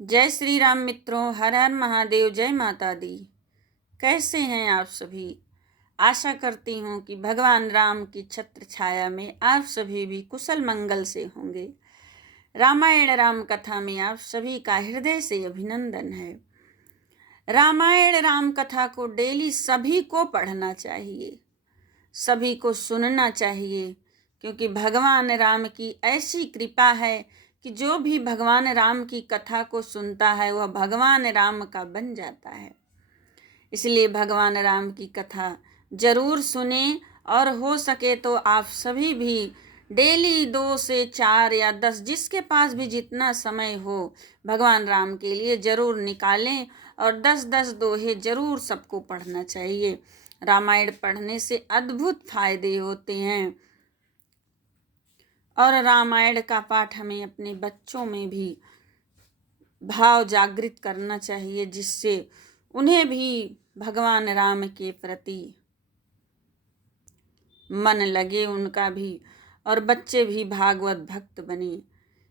जय श्री राम मित्रों, हर हर महादेव, जय माता दी। कैसे हैं आप सभी? आशा करती हूँ कि भगवान राम की छत्र छाया में आप सभी भी कुशल मंगल से होंगे। रामायण राम कथा में आप सभी का हृदय से अभिनंदन है। रामायण राम कथा को डेली सभी को पढ़ना चाहिए, सभी को सुनना चाहिए, क्योंकि भगवान राम की ऐसी कृपा है कि जो भी भगवान राम की कथा को सुनता है वह भगवान राम का बन जाता है। इसलिए भगवान राम की कथा जरूर सुने और हो सके तो आप सभी भी डेली 2 से 4 या 10 जिसके पास भी जितना समय हो भगवान राम के लिए जरूर निकालें और 10-10 दोहे जरूर सबको पढ़ना चाहिए। रामायण पढ़ने से अद्भुत फायदे होते हैं और रामायण का पाठ हमें अपने बच्चों में भी भाव जागृत करना चाहिए, जिससे उन्हें भी भगवान राम के प्रति मन लगे उनका भी, और बच्चे भी भागवत भक्त बने।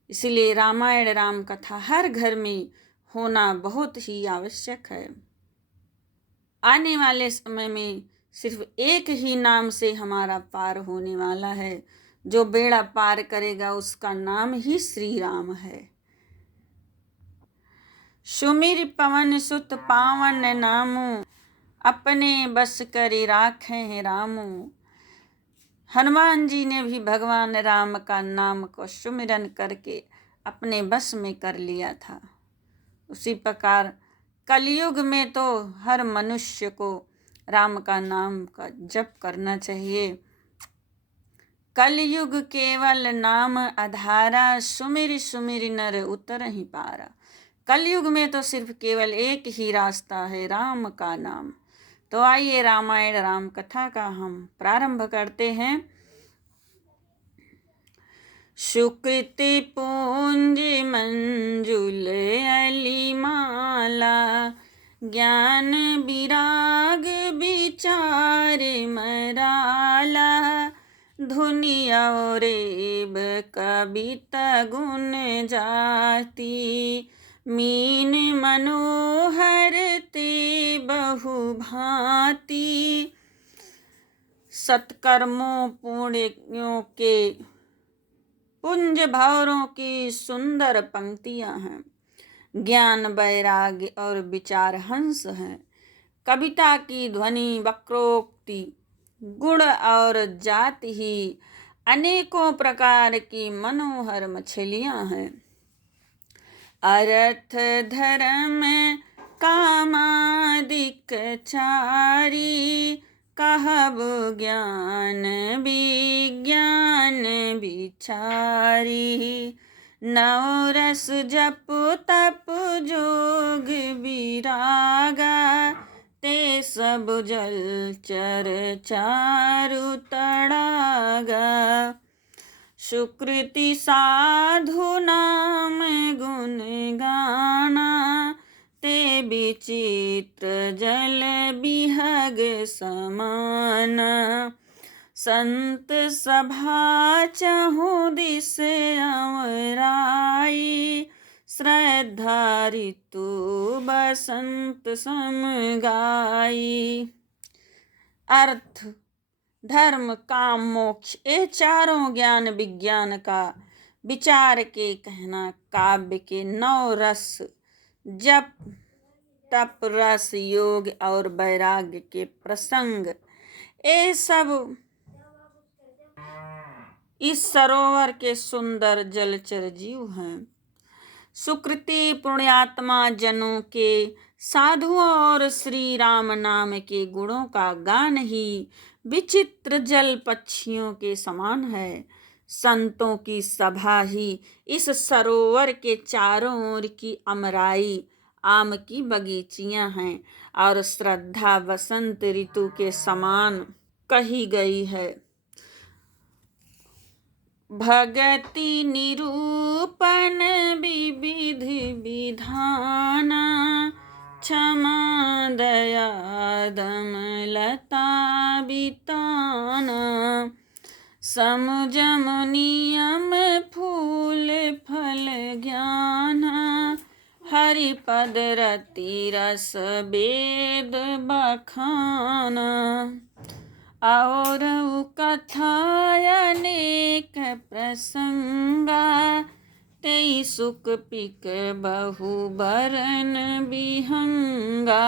इसलिए रामायण राम कथा हर घर में होना बहुत ही आवश्यक है। आने वाले समय में सिर्फ एक ही नाम से हमारा पार होने वाला है, जो बेड़ा पार करेगा उसका नाम ही श्री राम है। सुमिर पवन सुत पावन नामु, अपने बस करी राखें रामू। हनुमान जी ने भी भगवान राम का नाम को सुमिरन करके अपने बस में कर लिया था। उसी प्रकार कलयुग में तो हर मनुष्य को राम का नाम का जप करना चाहिए। कलयुग केवल नाम आधारा, सुमिर सुमिर नर उतर ही पारा। कलयुग में तो सिर्फ केवल एक ही रास्ता है, राम का नाम। तो आइए रामायण राम कथा का हम प्रारंभ करते हैं। सुकृति पुंज मंजुल अलिमाला, ज्ञान विराग विचार मराला। धुनि औरेब कविता गुण जाती, मीन मनोहर ते बहु भांति। सत्कर्मों पुण्यों के पुंज भंवरों की सुंदर पंक्तियां हैं। ज्ञान वैराग्य और विचार हंस हैं। कविता की ध्वनि वक्रोक्ति गुण और जाति ही अनेकों प्रकार की मनोहर मछलियां हैं। अर्थ धर्म कामादिक चारी, कहब ज्ञान विज्ञान विचारी। नवरस जप तप जोग विरागा, ते सब जलचर चारु तड़ागा। सुकृति साधु नाम गुण गाना, ते विचित्र जल बिहग समान। संत सभा चहुँ दिस अमराई, श्रद्धा ऋतु बसंत सम गाई। अर्थ धर्म काम मोक्ष, ये चारों ज्ञान विज्ञान का विचार के कहना, काव्य के 9 रस जप तप रस योग और वैराग्य के प्रसंग, ये सब इस सरोवर के सुंदर जलचर जीव हैं। सुकृति पुण्यात्मा जनों के, साधुओं और श्री राम नाम के गुणों का गान ही विचित्र जल पक्षियों के समान है। संतों की सभा ही इस सरोवर के चारों ओर की अमराई आम की बगीचियां हैं और श्रद्धा वसंत ऋतु के समान कही गई है। भगति निरूपण विविध विधाना, क्षमा दया दमलता बिताना। समुजम नियम फूल फल ज्ञान, हरिपद रति रस वेद बखाना, और कथाय अनेक प्रसंगा, तेई सुख पिक बहु बरन बिहंगा।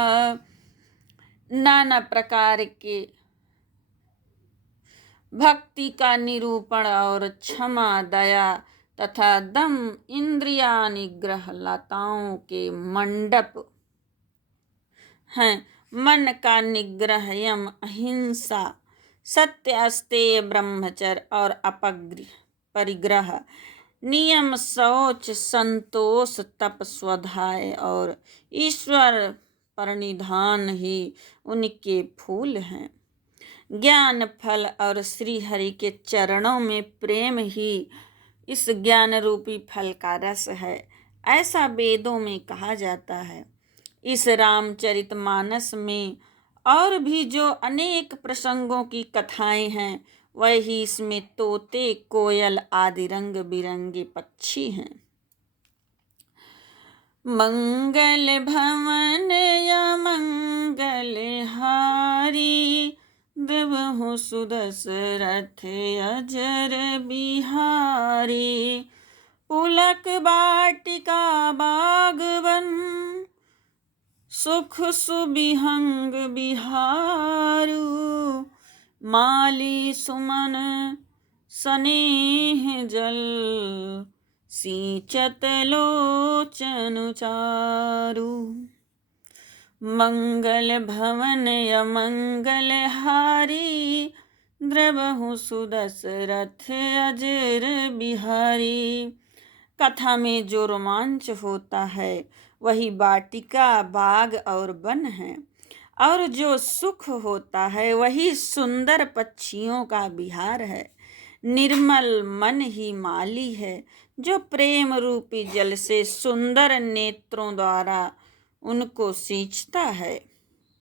नाना प्रकार के भक्ति का निरूपण और क्षमा, दया तथा दम, इंद्रिया निग्रह लताओं के मंडप हैं। मन का निग्रह, यम, अहिंसा, सत्य, अस्तेय, ब्रह्मचर्य और अपरिग्रह, नियम, शौच, संतोष, तप, स्वाध्याय और ईश्वर प्रणिधान ही उनके फूल हैं। ज्ञान फल और श्री हरि के चरणों में प्रेम ही इस ज्ञान रूपी फल का रस है, ऐसा वेदों में कहा जाता है। इस रामचरितमानस में और भी जो अनेक प्रसंगों की कथाएं हैं, वही इसमें तोते, कोयल आदि रंग बिरंगे पक्षी हैं। मंगल भवन या मंगल हारी, द्रवहु सुदशरथ अजर बिहारी, पुलक बाटिका बागवन, सुख सुबिहंग बिहारू, माली सुमन स्नेह जल, सींचत लोचन चारू। मंगल भवन या मंगल हारी, द्रवहु सुदशरथ अजर बिहारी। कथा में जो रोमांच होता है वही वाटिका, बाग और वन है, और जो सुख होता है वही सुंदर पक्षियों का विहार है। निर्मल मन ही माली है, जो प्रेम रूपी जल से सुंदर नेत्रों द्वारा उनको सींचता है।